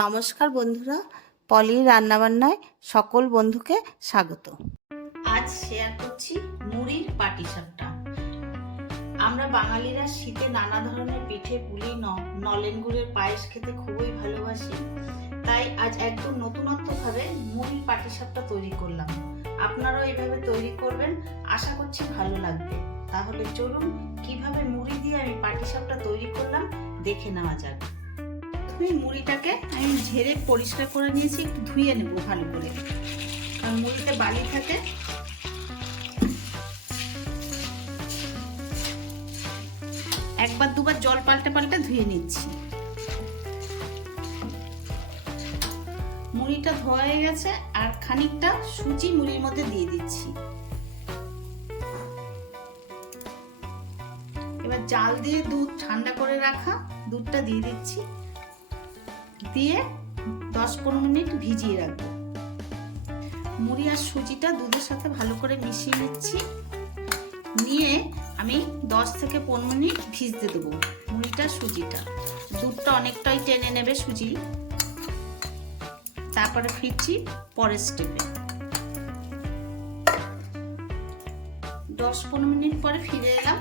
নমস্কার বন্ধুরা, পলির রান্নাবান্নায় সকল বন্ধুকে স্বাগত। আজ শেয়ার করছি মুড়ির পাটিসাপটা। আমরা বাঙালিরা শীতে নানা ধরনের পিঠে, পুলি, নলেন গুড়ের পায়েস খেতে খুবই ভালোবাসি। তাই আজ একদম নতুনত্বভাবে মুড়ির পাটিসাপটা তৈরি করলাম। আপনারাও এইভাবে তৈরি করবেন, আশা করছি ভালো লাগবে। তাহলে চলুন কিভাবে মুড়ি দিয়ে আমি পাটিসাপটা তৈরি করলাম দেখে নেওয়া যাক। মুড়িটাকে আমি ঝেড়ে পরিষ্কার করে নিয়েছি, একটু ধুয়ে নেব ভালো করে, কারণ মুড়িতে বালি থাকে। একবার দুবার জল পাল্টে পাল্টে ধুয়ে নিচ্ছি। মুড়িটা ধোয়া হয়ে গেছে, আর খানিকটা সুজি মুড়ির মধ্যে দিয়ে দিচ্ছি। এবার জাল দিয়ে দুধ ঠান্ডা করে রাখা দুধটা দিয়ে দিচ্ছি, দিয়ে 10-15 মিনিট ভিজিয়ে রাখবো। মুড়ি আর সুজিটা দুধের সাথে ভালো করে মিশিয়ে নিচ্ছি, নিয়ে আমি 10 থেকে 15 মিনিট ভিজতে দেবো মুড়িটা সুজিটা। দুধটা অনেকটাই টেনে নেবে সুজি। তারপরে ফিরছি পরের স্টেপে। 10-15 মিনিট পরে ফিরে এলাম।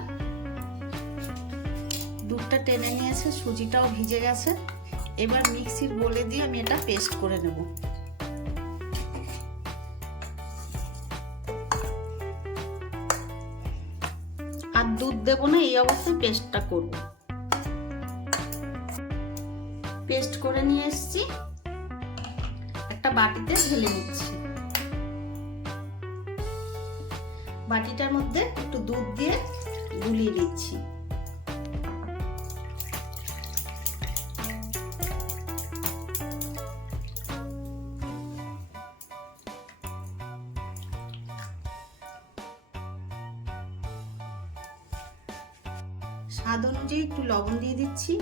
দুধটা টেনে নিয়েছে, সুজিটাও ভিজে গেছে। এবার মিক্সির বোলে দিয়ে আমি এটা পেস্ট করে নেব। আর দুধ দেবো না, এই অবস্থায় পেস্টটা করব। পেস্ট করে নিয়ে এসেছি, একটা বাটিতে ঢেলে নিচ্ছি। বাটিটার মধ্যে একটু দুধ দিয়ে গুলিয়ে নিচ্ছি। স্বাদ অনুযায়ী একটু লবণ দিয়ে দিচ্ছি,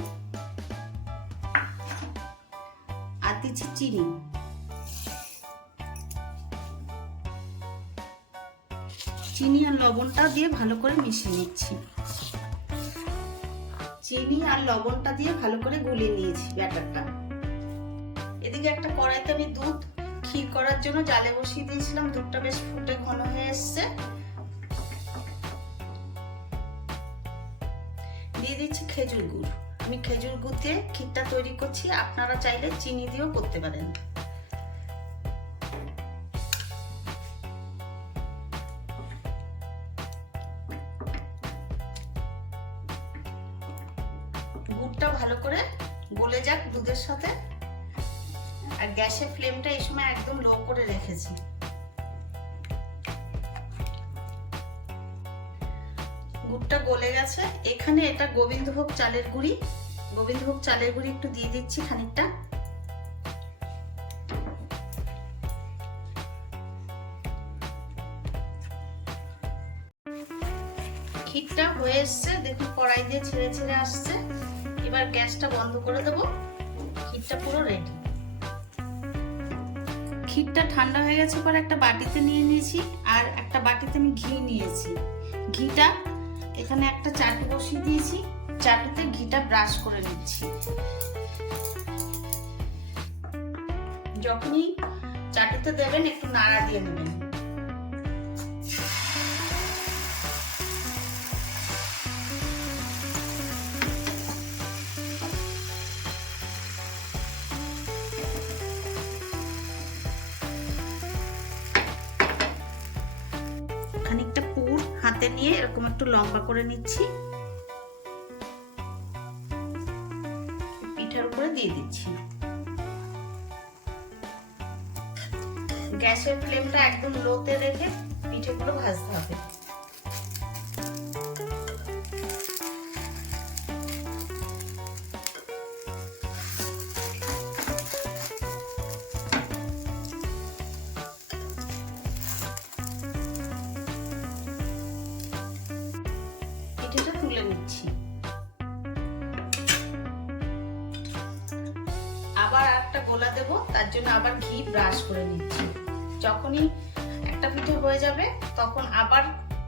আর দিচ্ছি চিনি। চিনি আর লবণটা দিয়ে ভালো করে মিশিয়ে নিচ্ছি। চিনি আর লবণটা দিয়ে ভালো করে গুলিয়ে নিয়েছি ব্যাটারটা। এদিকে একটা কড়াইতে আমি দুধ ক্ষীর করার জন্য জালে বসিয়ে দিয়েছিলাম। দুধটা বেশ ফুটে ঘন হয়ে এসছে। দিয়ে দিচ্ছি খেজুর গুড়। আমি খেজুর গুড় দিয়ে ক্ষীরটা তৈরি করছি, আপনারা চাইলে চিনি দিয়েও করতে পারেন। গুড়টা ভালো করে গলে যাক দুধের সাথে। আর গ্যাসের ফ্লেমটা এই সময় একদম লো করে রেখেছি। গুড়টা গলে গেছে। এখানে এটা গোবিন্দভোগ চালের গুঁড়ি। গোবিন্দভোগ চালের গুঁড়ি একটু দিয়ে দিচ্ছি খানিকটা। ক্ষীরটা হয়ে এসছে, দেখুন কড়াই দিয়ে ছেড়ে ছেড়ে আসছে। এবার গ্যাসটা বন্ধ করে দেবো। ক্ষীরটা পুরো রেডি। ক্ষীরটা ঠান্ডা হয়ে গেছে পরে একটা বাটিতে নিয়ে নিয়েছি, আর একটা বাটিতে আমি ঘি নিয়েছি। ঘিটা এখানে একটা চাটু বসিয়ে দিয়েছি, চাটুতে ঘিটা ব্রাশ করে নিচ্ছি। যখনই চাটুতে দেবেন একটু নাড়া দিয়ে নেবেন। খানিকটা পুর হাতে নিয়ে এরকম একটু লম্বা করে নিচ্ছি, পিঠার উপরে দিয়ে দিচ্ছি। গ্যাসের ফ্লেমটা একদম লোতে রেখে পিঠেগুলো ভাজতে হবে। পিঠেটা তুলে নিচ্ছি। আবার একটা গোলা দেব, তার জন্য আবার ঘি ব্রাশ করে নিচ্ছি। যখনই একটা পিঠে হয়ে যাবে তখন আবার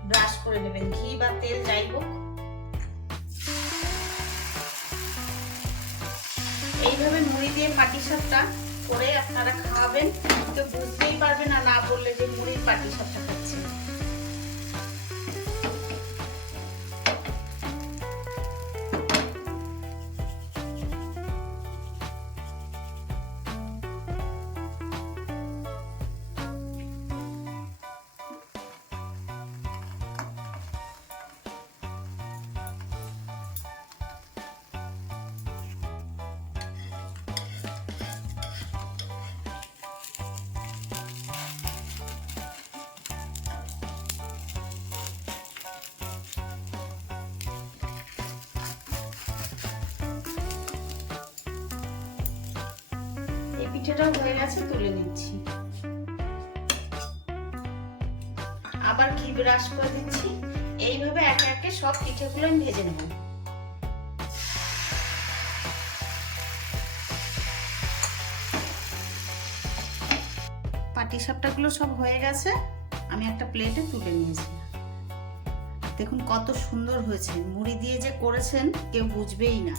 ব্রাশ করে নেবেন, ঘি বা তেল যাই হোক। এইভাবে মুড়ি দিয়ে পাটিসাপটা পাটিসাপটা করে আপনারা খাওয়াবেন, কেউ বুঝতেই পারবে না না বললে যে মুড়ির পাটিসাপটা খাচ্ছে। এই পিঠেটাও হয়ে গেছে, তুলে নিচ্ছি। আবার ঘি ব্রাশ করে দিচ্ছি। এইভাবে একে একে সব পিঠেগুলো আমি ভেজে নেব। পাটিসাপটাগুলো সব হয়ে গেছে, আমি একটা প্লেটে তুলে নিয়েছি। দেখুন কত সুন্দর হয়েছে, মুড়ি দিয়ে যে করেছেন কেউ বুঝবেই না।